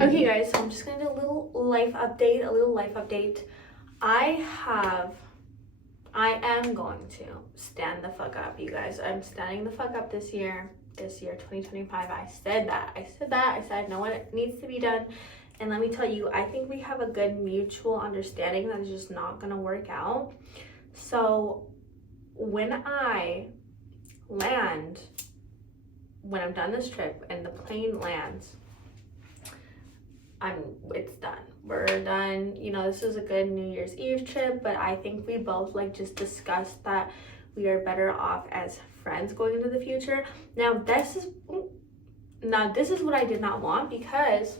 Okay guys, so I'm just gonna do a little life update. I am going to stand the fuck up, you guys. I'm standing the fuck up this year, 2025. I said that. I said I know what needs to be done. And let me tell you, I think we have a good mutual understanding that is just not gonna work out. So when I'm done this trip and the plane lands, it's done. We're done. You know, this is a good New Year's Eve trip, but I think we both just discussed that we are better off as friends going into the future. Now this is what I did not want, because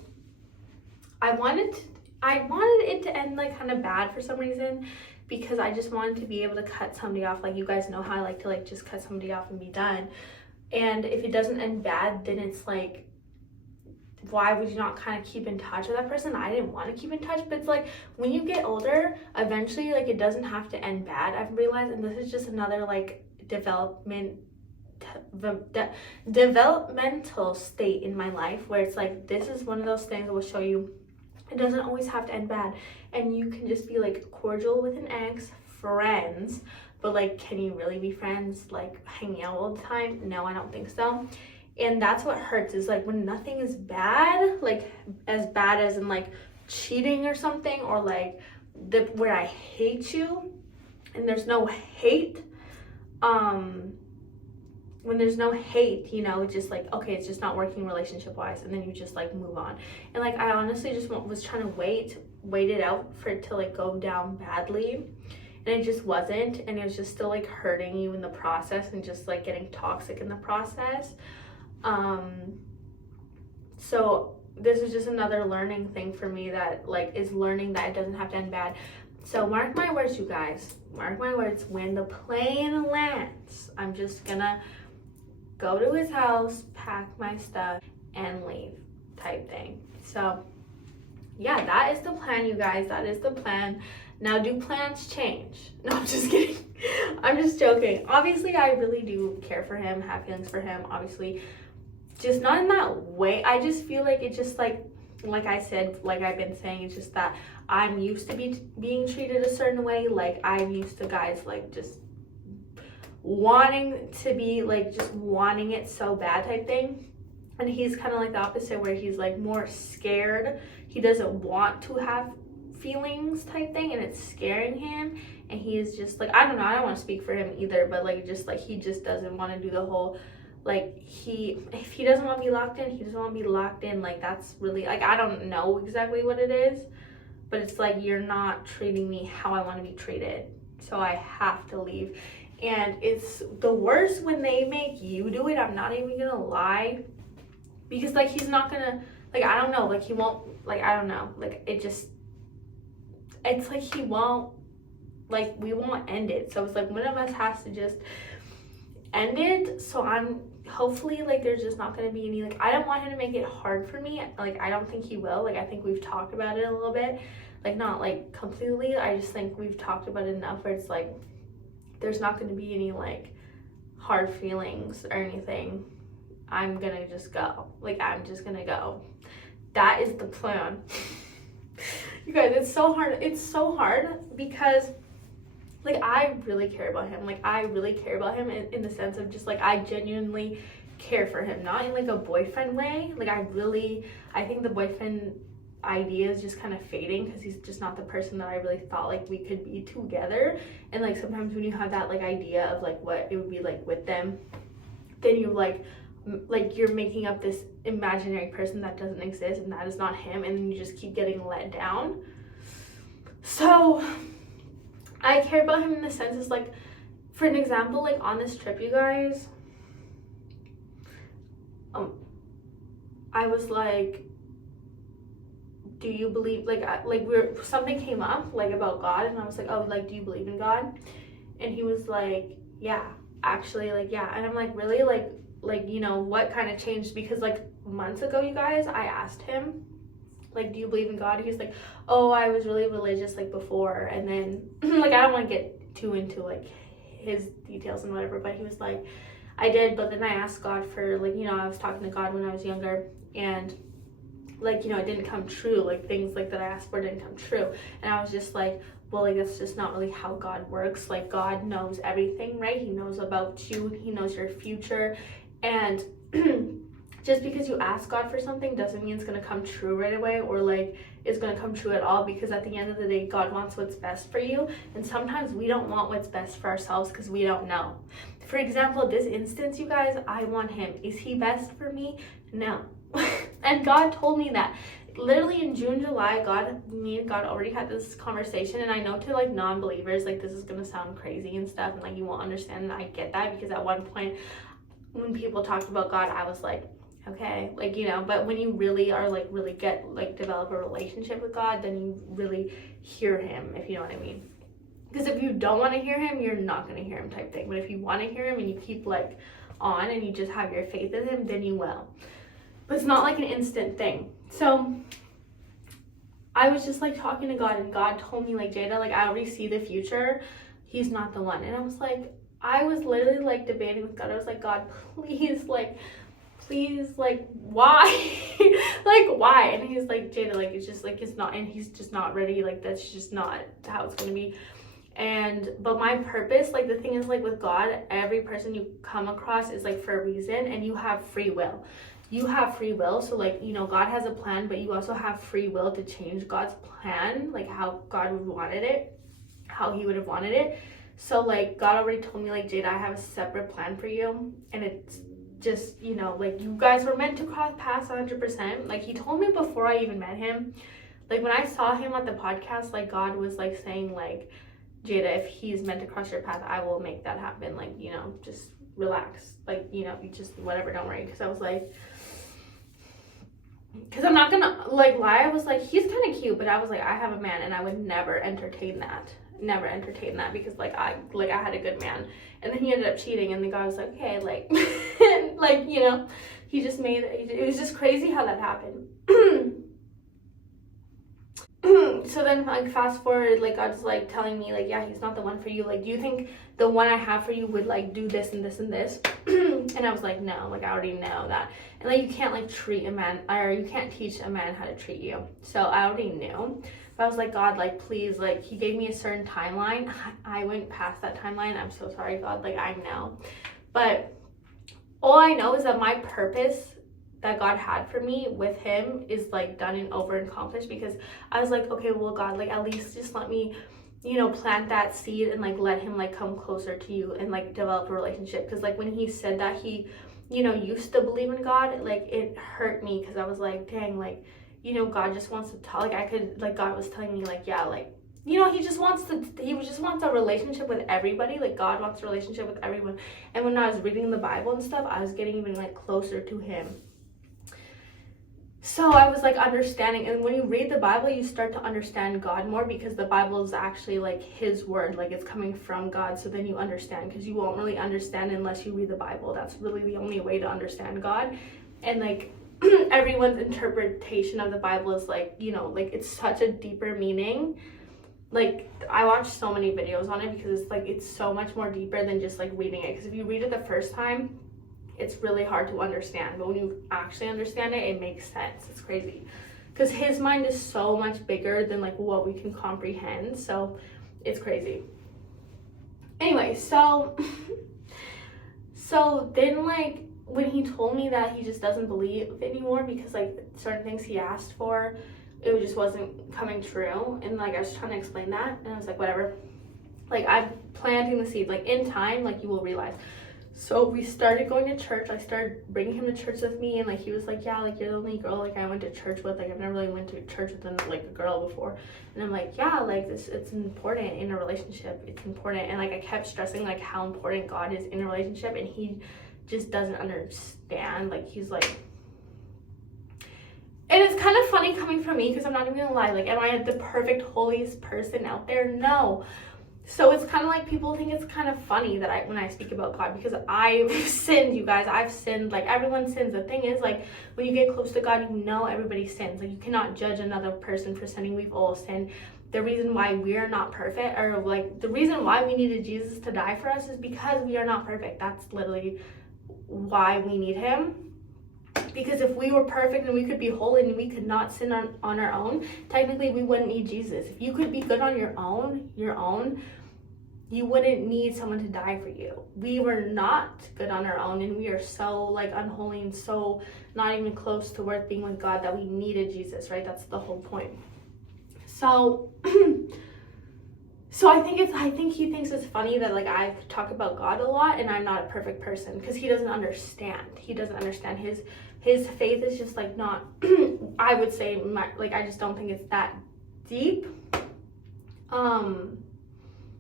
I wanted it to end kind of bad for some reason, because I just wanted to be able to cut somebody off. You guys know how I like to just cut somebody off and be done. And if it doesn't end bad, then it's why would you not kind of keep in touch with that person? I didn't want to keep in touch, but it's when you get older, eventually it doesn't have to end bad, I've realized. And this is just another developmental state in my life, where it's this is one of those things that will show you it doesn't always have to end bad, and you can just be cordial with an ex, friends, but can you really be friends hanging out all the time? No, I don't think so. And that's what hurts, is when nothing is bad, as bad as in cheating or something, or where I hate you and there's no hate. When there's no hate, it's just okay, it's just not working relationship wise, and then you just move on. And I honestly just was trying to wait it out for it to go down badly, and it just wasn't, and it was just still hurting you in the process, and just getting toxic in the process. So this is just another learning thing for me, that is learning that it doesn't have to end bad. So mark my words, you guys, mark my words, when the plane lands, I'm just gonna go to his house, pack my stuff, and leave, type thing. So yeah, that is the plan, you guys. That is the plan. Now, do plans change? No, I'm just kidding. I'm just joking. Obviously, I really do care for him, have feelings for him, obviously. Just not in that way. I just feel it's just like I said, I've been saying, it's just that I'm used to being treated a certain way. I'm used to guys just wanting to be just wanting it so bad type thing. And he's kind of the opposite, where he's more scared. He doesn't want to have feelings type thing, and it's scaring him. And he is just I don't know, I don't want to speak for him either, but he just doesn't want to do the whole if he doesn't want to be locked in, he doesn't want to be locked in. That's really I don't know exactly what it is, but it's you're not treating me how I want to be treated, so I have to leave. And it's the worst when they make you do it. I'm not even gonna lie, because he's not gonna I don't know, he won't I don't know, it just, it's he won't we won't end it. So it's one of us has to just end it. So I'm hopefully there's just not going to be any I don't want him to make it hard for me. I don't think he will. I think we've talked about it a little bit, not completely. I just think we've talked about it enough where it's there's not going to be any hard feelings or anything. I'm gonna just go. I'm just gonna go. That is the plan. You guys, it's so hard. It's so hard because I really care about him. I really care about him in the sense of just I genuinely care for him, not in a boyfriend way. I think the boyfriend idea is just kind of fading, because he's just not the person that I really thought we could be together. And sometimes when you have that idea of what it would be with them, then you you're making up this imaginary person that doesn't exist, and that is not him, and then you just keep getting let down. So I care about him in the sense is for an example, on this trip, you guys, I was do you believe something came up about God, and I was oh, do you believe in God? And he was yeah, actually, yeah. And I'm really, you know, what kind of changed? Because months ago, you guys, I asked him do you believe in God? He's oh, I was really religious before, and then I don't want to get too into his details and whatever, but he was I did, but then I asked God for you know, I was talking to God when I was younger, and like, you know, it didn't come true, like things like that I asked for didn't come true. And I was just like, well, like, that's just not really how God works. Like, God knows everything, right? He knows about you, he knows your future. And just because you ask God for something doesn't mean it's going to come true right away, or like it's going to come true at all, because at the end of the day, God wants what's best for you. And sometimes we don't want what's best for ourselves because we don't know. For example, this instance, you guys, I want him. Is he best for me? No. And God told me that. Literally in June, July, me and God already had this conversation. And I know to like non-believers, like this is going to sound crazy and stuff, and like you won't understand, and I get that, because at one point when people talked about God, I was like, okay, like, you know, but when you really are like really develop a relationship with God, then you really hear him, if you know what I mean. Because if you don't want to hear him, you're not going to hear him type thing. But if you want to hear him and you keep like on and you just have your faith in him, then you will. But it's not like an instant thing. So I was just like talking to God, and God told me like, Jada, like I already see the future. He's not the one. And I was like, I was literally like debating with God. I was like, God, please, like, why? Like, why? And he's like, Jada, like, it's just like, it's not, and he's just not ready. Like, that's just not how it's going to be. But my purpose, like, the thing is, like, with God, every person you come across is like for a reason, and you have free will. You have free will. So like, you know, God has a plan, but you also have free will to change God's plan, like how God would wanted it, how he would have wanted it. So like, God already told me, like, Jada, I have a separate plan for you, and it's just, you know, like, you guys were meant to cross paths 100%. Like, he told me before I even met him. Like, when I saw him at the podcast, like, God was like saying, like, Jada, if he's meant to cross your path, I will make that happen. Like, you know, just relax. Like, you know, you just whatever, don't worry. Because I was like, because I'm not gonna like lie, I was like, he's kind of cute, but I was like, I have a man, and I would never entertain that, because like I had a good man. And then he ended up cheating, and the guy was like, okay, like like, you know, he just made it was just crazy how that happened. So then, like, fast forward, like, God's like telling me, like, yeah, he's not the one for you. Like, do you think the one I have for you would like do this and this and this? And I was like, no, like, I already know that. And like, you can't like treat a man, or you can't teach a man how to treat you. So I already knew. But I was like, God, like, please, like, he gave me a certain timeline. I went past that timeline. I'm so sorry, God, like, I know. But all I know is that my purpose that God had for me with him is like done and over and accomplished, because I was like, okay, well, God, like, at least just let me, you know, plant that seed and like let him like come closer to you and like develop a relationship. Because like when he said that he, you know, used to believe in God, like, it hurt me, because I was like, dang, like, you know, God just wants to tell, like, I could, like, God was telling me, like, yeah, like, you know, he just wants a relationship with everybody. Like, God wants a relationship with everyone. And when I was reading the Bible and stuff, I was getting even like closer to him. So I was like understanding, and when you read the Bible, you start to understand God more, because the Bible is actually like his word, like it's coming from God. So then you understand, because you won't really understand unless you read the Bible. That's really the only way to understand God. And like everyone's interpretation of the Bible is like, you know, like, it's such a deeper meaning. Like, I watched so many videos on it, because it's like, it's so much more deeper than just like reading it. Because if you read it the first time, it's really hard to understand, but when you actually understand it, it makes sense. It's crazy, because his mind is so much bigger than like what we can comprehend. So it's crazy. Anyway, so then, like, when he told me that he just doesn't believe anymore, because like certain things he asked for, it just wasn't coming true, and like I was trying to explain that, and I was like, whatever, like, I'm planting the seed, like, in time, like, you will realize. So we started going to church. I started bringing him to church with me, and like, he was like, yeah, like, you're the only girl like I went to church with. Like, I've never really went to church with like a girl before. And I'm like, yeah, like, this, it's important in a relationship. It's important. And like, I kept stressing like how important God is in a relationship, and he just doesn't understand. Like, he's like, and it's kind of funny coming from me, because I'm not even gonna lie, like, am I the perfect holiest person out there? No. So it's kind of like, people think it's kind of funny that when I speak about God, because I've sinned, you guys. I've sinned. Like, everyone sins. The thing is, like, when you get close to God, you know everybody sins. Like, you cannot judge another person for sinning. We've all sinned. The reason why we're not perfect, or like the reason why we needed Jesus to die for us, is because we are not perfect. That's literally why we need him. Because if we were perfect and we could be holy and we could not sin on our own, technically we wouldn't need Jesus. If you could be good on your own, you wouldn't need someone to die for you. We were not good on our own, and we are so like unholy and so not even close to worth being with God that we needed Jesus, right? That's the whole point. So I think he thinks it's funny that like I talk about God a lot and I'm not a perfect person, because he doesn't understand. He doesn't understand. His faith is just like not I would say like I just don't think it's that deep.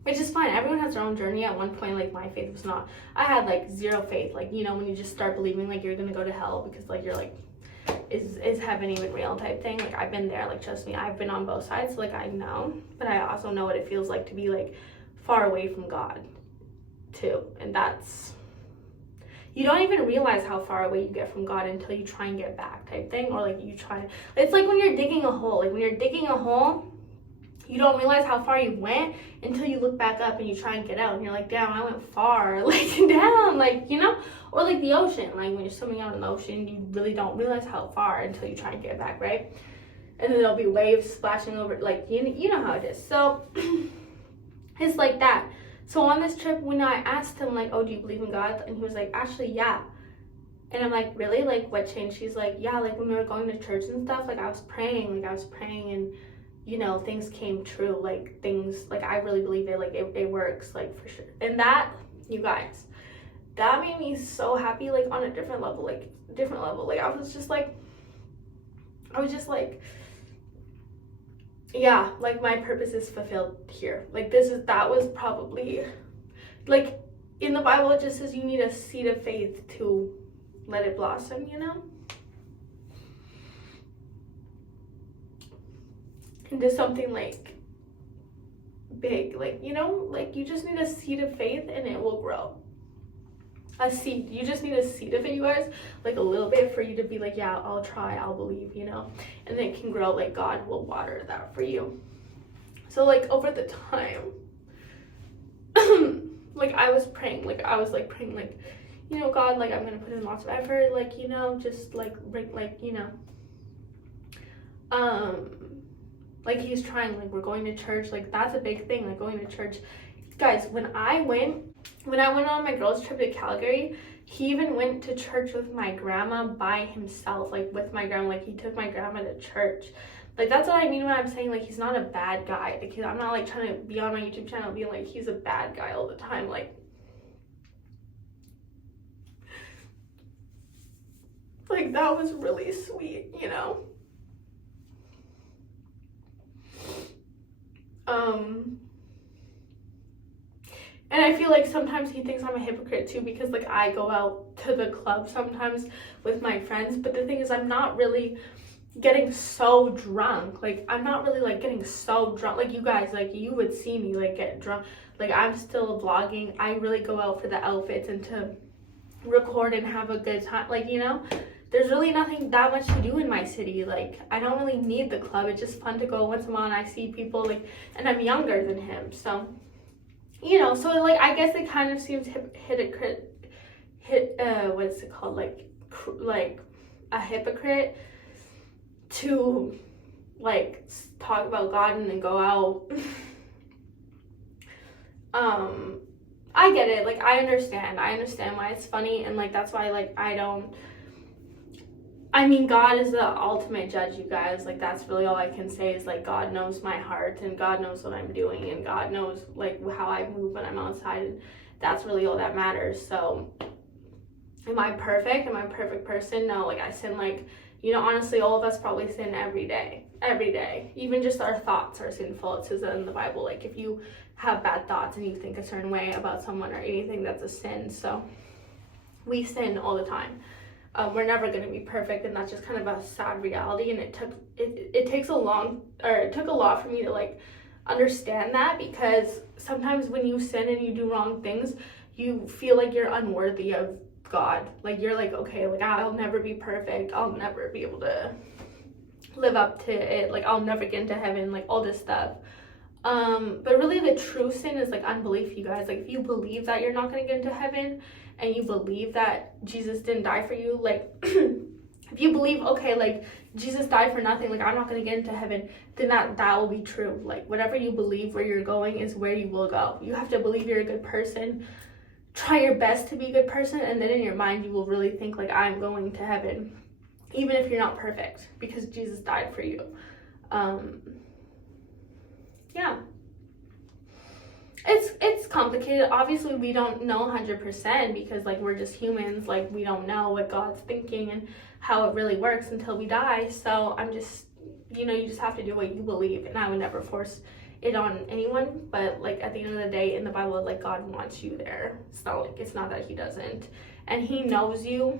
Which is fine. Everyone has their own journey. At one point, like, my faith was not, I had like zero faith. Like, you know, when you just start believing like you're gonna go to hell because like you're like, is heaven even real type thing. Like, I've been there. Like, trust me, I've been on both sides. So, like, I know, but I also know what it feels like to be like far away from God too. And that's, you don't even realize how far away you get from God until you try and get back type thing. Or like you try, it's like when you're digging a hole. Like, when you're digging a hole, you don't realize how far you went until you look back up and you try and get out, and you're like, damn, I went far, like, down, like, you know? Or like the ocean, like when you're swimming out in the ocean, you really don't realize how far until you try and get back, right? And then there'll be waves splashing over, like, you know how it is. So it's like that. So on this trip, when I asked him, like, oh, do you believe in God? And he was like, actually, yeah. And I'm like, really? Like, what changed? He's like, yeah, like when we were going to church and stuff, like I was praying and you know, things came true, like things, like I really believe it, like it works, like for sure. And that, you guys, that made me so happy, like on a different level, like I was just like, yeah, like my purpose is fulfilled here. Like that was probably, like in the Bible, it just says you need a seed of faith to let it blossom, you know? Into something like big, like, you know, like you just need a seed of faith and it will grow. A seed, you just need a seed of it, you guys, like a little bit for you to be like, yeah, I'll try, I'll believe, you know, and it can grow. Like God will water that for you. So like over the time, like I was praying, like you know, God, like I'm gonna put in lots of effort, like, you know, just like you know, like he's trying, like we're going to church, like that's a big thing, like going to church. Guys, when I went on my girls trip to Calgary, he even went to church with my grandma by himself, like with my grandma, like he took my grandma to church. Like that's what I mean when I'm saying like he's not a bad guy. Like I'm not like trying to be on my YouTube channel being like he's a bad guy all the time. Like that was really sweet, you know. And I feel like sometimes he thinks I'm a hypocrite too, because like I go out to the club sometimes with my friends, but the thing is I'm not really getting so drunk. Like I'm not really like getting so drunk. Like you guys, like you would see me like get drunk. Like I'm still vlogging. I really go out for the outfits and to record and have a good time. Like, you know, there's really nothing that much to do in my city. Like I don't really need the club. It's just fun to go once in a while and I see people, like, and I'm younger than him, so you know, so like I guess it kind of seems what is it called, like a hypocrite to like talk about God and then go out. I get it, like I understand why it's funny, and like that's why like I mean, God is the ultimate judge, you guys. Like, that's really all I can say is, like, God knows my heart, and God knows what I'm doing, and God knows, like, how I move when I'm outside, and that's really all that matters. So, am I perfect? Am I a perfect person? No, like, I sin, like, you know, honestly, all of us probably sin every day. Even just our thoughts are sinful. It says that in the Bible. Like, if you have bad thoughts and you think a certain way about someone or anything, that's a sin. So, we sin all the time. We're never going to be perfect, and that's just kind of a sad reality. And it took a lot for me to like understand that, because sometimes when you sin and you do wrong things, you feel like you're unworthy of God. Like you're like, okay, like I'll never be perfect, I'll never be able to live up to it, like I'll never get into heaven, like all this stuff. But really the true sin is like unbelief, you guys. Like if you believe that you're not going to get into heaven and you believe that Jesus didn't die for you, like If you believe, okay, like Jesus died for nothing, like I'm not going to get into heaven, then that will be true. Like whatever you believe where you're going is where you will go. You have to believe you're a good person, try your best to be a good person, and then in your mind you will really think like I'm going to heaven, even if you're not perfect, because Jesus died for you. Yeah. It's complicated. Obviously we don't know 100% because like we're just humans. Like we don't know what God's thinking and how it really works until we die. So I'm just, you just have to do what you believe, and I would never force it on anyone. But like at the end of the day, in the Bible, like God wants you there. It's not that he doesn't, and he knows you.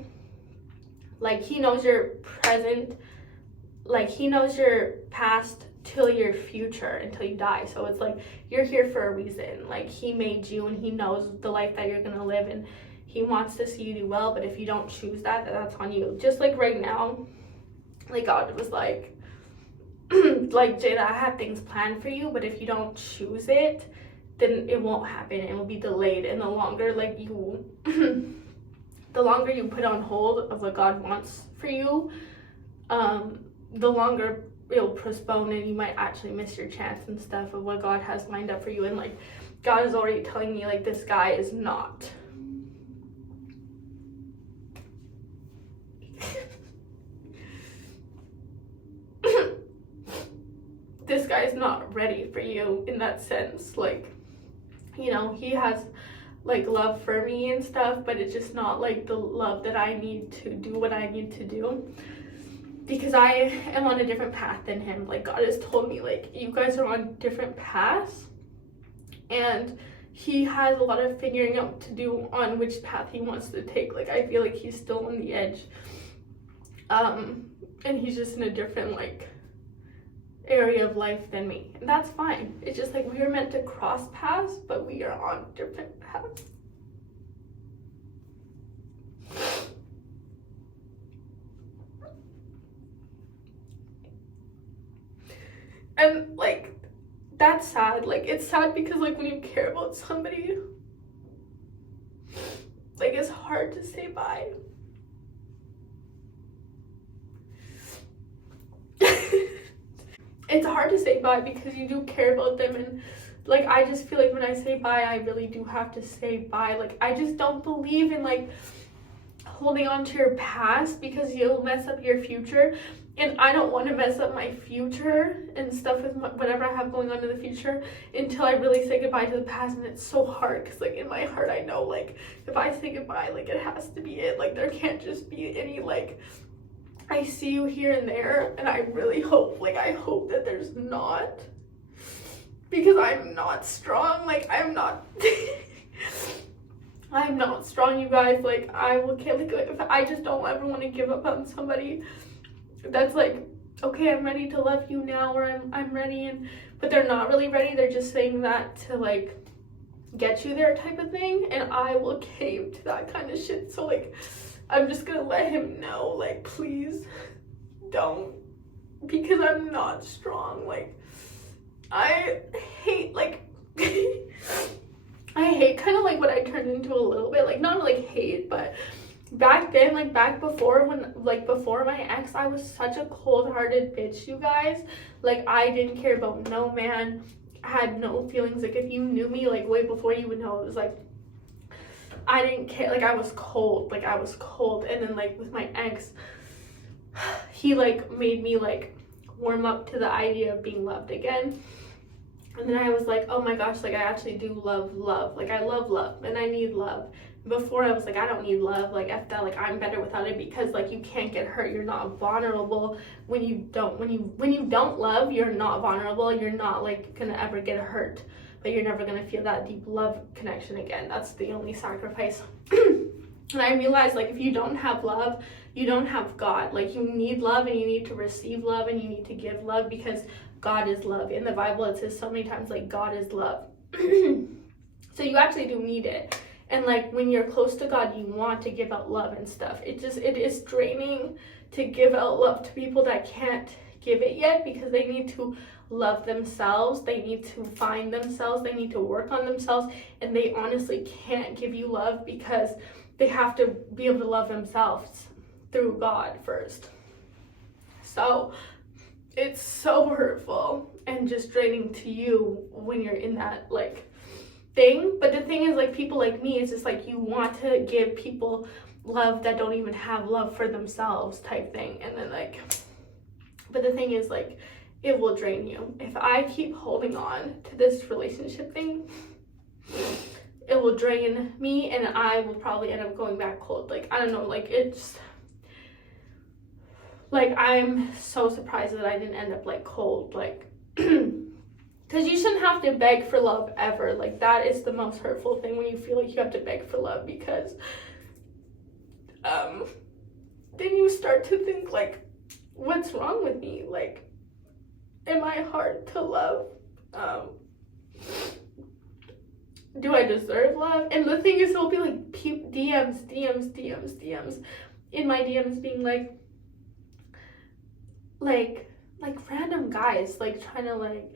Like he knows your present, like he knows your past till your future, until you die. So it's like you're here for a reason. Like he made you, and he knows the life that you're gonna live, and he wants to see you do well. But if you don't choose that, that's on you. Just like right now, like God was like like, Jada, I have things planned for you, but if you don't choose it, then it won't happen. It will be delayed. And the longer like you the longer you put on hold of what God wants for you, the longer it'll postpone, and you might actually miss your chance and stuff of what God has lined up for you. And like God is already telling me like this guy is not this guy's not ready for you in that sense. Like, he has like love for me and stuff, but it's just not like the love that I need to do what I need to do, because I am on a different path than him. Like God has told me like you guys are on different paths, and he has a lot of figuring out to do on which path he wants to take. Like I feel like he's still on the edge, and he's just in a different like area of life than me, and that's fine. It's just like we are meant to cross paths, but we are on different paths. And like that's sad. Like it's sad because like when you care about somebody, like it's hard to say bye. It's hard to say bye because you do care about them, and like I just feel like when I say bye, I really do have to say bye. Like I just don't believe in like holding on to your past because you'll mess up your future, and I don't want to mess up my future and stuff with whatever I have going on in the future until I really say goodbye to the past. And it's so hard because like in my heart I know like if I say goodbye, like it has to be it. Like there can't just be any like I see you here and there, and I really hope, like I hope that there's not, because I'm not strong. Like I'm not I'm not strong, you guys. Like I will kill, like if I just don't ever want to give up on somebody that's like, okay, I'm ready to love you now, or I'm ready, but they're not really ready. They're just saying that to like get you there type of thing, and I will cave to that kind of shit. So like I'm just gonna let him know, like, please don't, because I'm not strong. Like I hate like I hate kind of like what I turned into a little bit, like not like hate, but back then, like back before when like before my ex, I was such a cold-hearted bitch, you guys. Like I didn't care about no man, I had no feelings. Like if you knew me like way before, you would know it was like I didn't care. Like I was cold, and then like with my ex, he like made me like warm up to the idea of being loved again. And then I was like, oh my gosh, like I actually do love. Like I love love, and I need love. Before I was like, I don't need love. Like F that, like I'm better without it, because like you can't get hurt. You're not vulnerable when you don't love. You're not vulnerable. You're not like gonna ever get hurt, but you're never gonna feel that deep love connection again. That's the only sacrifice. And I realized like if you don't have love, you don't have God. Like you need love, and you need to receive love, and you need to give love, because God is love. In the Bible it says so many times like God is love. So you actually do need it. And like when you're close to God, you want to give out love and stuff. It is draining to give out love to people that can't give it yet, because they need to love themselves, they need to find themselves, they need to work on themselves, and they honestly can't give you love because they have to be able to love themselves. through God first. So it's so hurtful and just draining to you when you're in that like thing. But the thing is, like, people like me, it's just like you want to give people love that don't even have love for themselves type thing. And then like, but the thing is, like, it will drain you. If I keep holding on to this relationship thing, it will drain me and I will probably end up going back cold. Like, I don't know, like, it's like, I'm so surprised that I didn't end up like cold, like, because you shouldn't have to beg for love ever. Like, that is the most hurtful thing, when you feel like you have to beg for love, because then you start to think like, what's wrong with me? Like, am I hard to love? Do I deserve love? And the thing is, there'll be like DMs in my DMs being like random guys like trying to like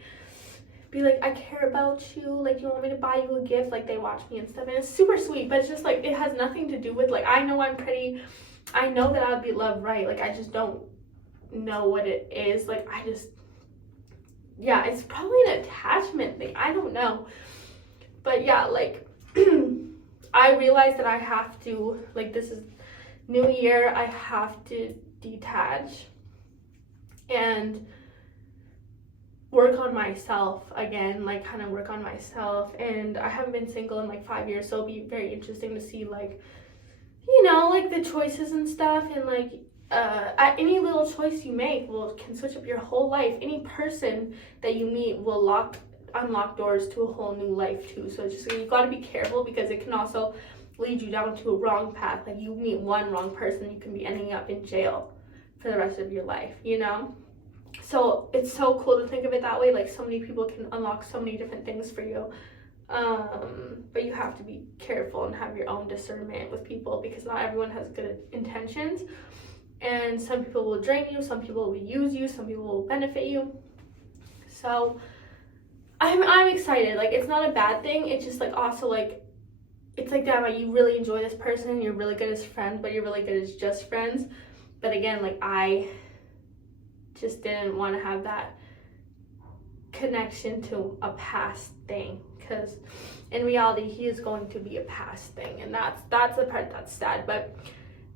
be like, I care about you, like, you want me to buy you a gift, like, they watch me and stuff, and it's super sweet. But it's just like, it has nothing to do with like, I know that I would be loved right, like, I just don't know what it is. Like, yeah, it's probably an attachment thing, I don't know. But yeah, like, I realized that I have to, like, this is new year, I have to detach and work on myself again, like, kind of work on myself. And I haven't been single in like 5 years, so it'll be very interesting to see, like, you know, like, the choices and stuff. And like, any little choice you make can switch up your whole life. Any person that you meet will unlock doors to a whole new life too. So it's just, you got to be careful, because it can also lead you down to a wrong path. Like, you meet one wrong person, you can be ending up in jail for the rest of your life, you know? So it's so cool to think of it that way. Like, so many people can unlock so many different things for you. But you have to be careful and have your own discernment with people, because not everyone has good intentions. And some people will drain you, some people will use you, some people will benefit you. So I'm excited. Like, it's not a bad thing. It's just like, also like, it's like, damn, like, you really enjoy this person, you're really good as friends, but you're really good as just friends. But again, like, I just didn't want to have that connection to a past thing, because in reality, he is going to be a past thing, and that's the part that's sad. But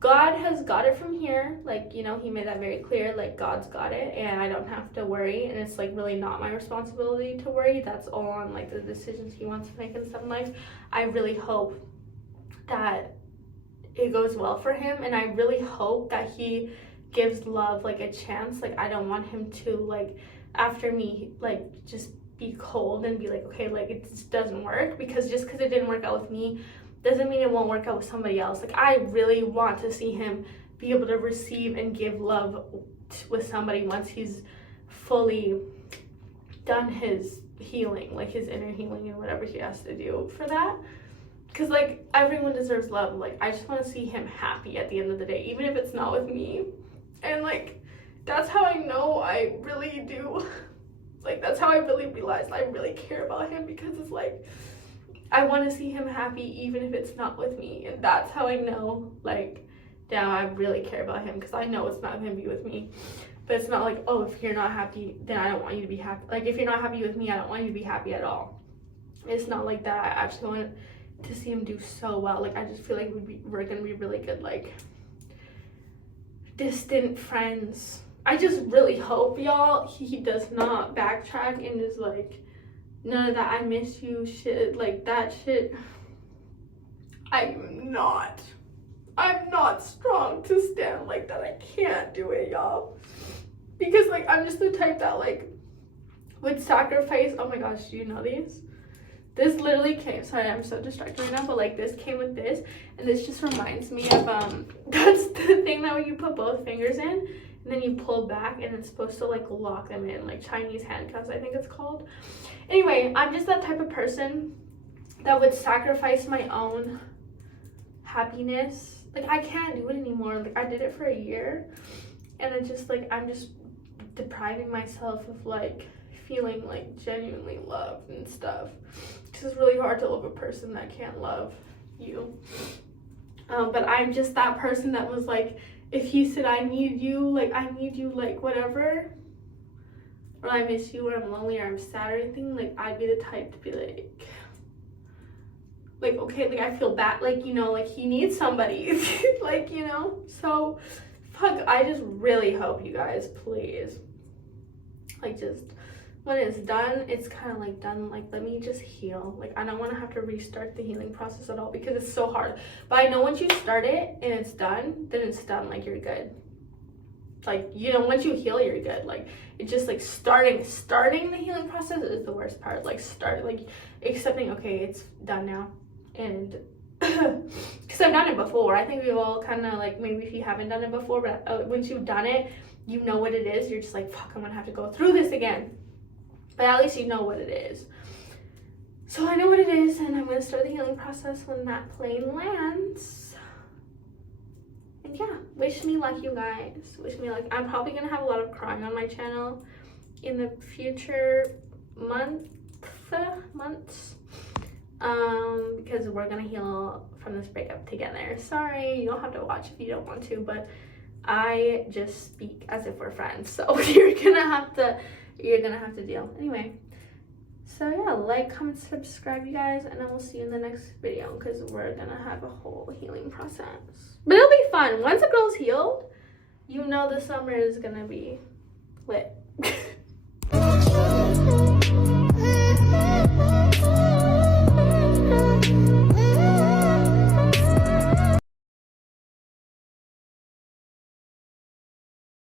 God has got it from here. Like, you know, he made that very clear. Like, God's got it, and I don't have to worry. And it's like really not my responsibility to worry. That's all on like the decisions he wants to make and stuff in life. I really hope that it goes well for him, and I really hope that he gives love like a chance. Like, I don't want him to, like, after me, like, just be cold and be like, okay, like, it just doesn't work. Because just because it didn't work out with me doesn't mean it won't work out with somebody else. Like, I really want to see him be able to receive and give love with somebody once he's fully done his healing, like his inner healing and whatever he has to do for that. Because, like, everyone deserves love. Like, I just want to see him happy at the end of the day, even if it's not with me. And like, that's how I know I really do. Like, that's how I really realized I really care about him, because it's like, I want to see him happy even if it's not with me. And that's how I know, like, damn, I really care about him, because I know it's not going to be with me. But it's not like, oh, if you're not happy, then I don't want you to be happy. Like, if you're not happy with me, I don't want you to be happy at all. It's not like that. I actually want to see him do so well. Like, I just feel like we're going to be really good, like, distant friends. I just really hope, y'all, he does not backtrack and is like, none of that I miss you shit, like, that shit. I'm not strong to stand like that. I can't do it, y'all. Because, like, I'm just the type that, like, would sacrifice. Oh my gosh, do you know these? This literally came, sorry, I'm so distracted right now, but like, this came with this, and this just reminds me of that's the thing that when you put both fingers in and then you pull back, and it's supposed to like lock them in, like Chinese handcuffs, I think it's called. Anyway, I'm just that type of person that would sacrifice my own happiness. Like, I can't do it anymore. Like, I did it for a year, and it's just like, I'm just depriving myself of like feeling like genuinely loved and stuff. It's really hard to love a person that can't love you. But I'm just that person that was like, if he said, I need you, like whatever, or I miss you, or I'm lonely, or I'm sad, or anything, like, I'd be the type to be like, okay, like, I feel bad, like, you know, like, he needs somebody, like, you know, so, fuck, I just really hope you guys, please, like, just, when it's done, it's kind of like done, like, let me just heal, like, I don't want to have to restart the healing process at all, because it's so hard, but I know once you start it, and it's done, then it's done, like, you're good, like, you know, once you heal, you're good, like, it's just, like, starting the healing process is the worst part, like, accepting, okay, it's done now, and, because I've done it before, I think we've all kind of, like, maybe if you haven't done it before, but once you've done it, you know what it is, you're just like, fuck, I'm gonna have to go through this again, but at least you know what it is. So I know what it is, and I'm gonna start the healing process when that plane lands. And yeah, wish me luck, you guys. Wish me luck. I'm probably gonna have a lot of crying on my channel in the future months, because we're gonna heal from this breakup together. Sorry, you don't have to watch if you don't want to, but I just speak as if we're friends, so you're gonna have to deal. Anyway, so yeah, like, comment, subscribe, you guys, and I will see you in the next video, because we're gonna have a whole healing process. But it'll be fun. Once the girl's healed, you know the summer is gonna be lit.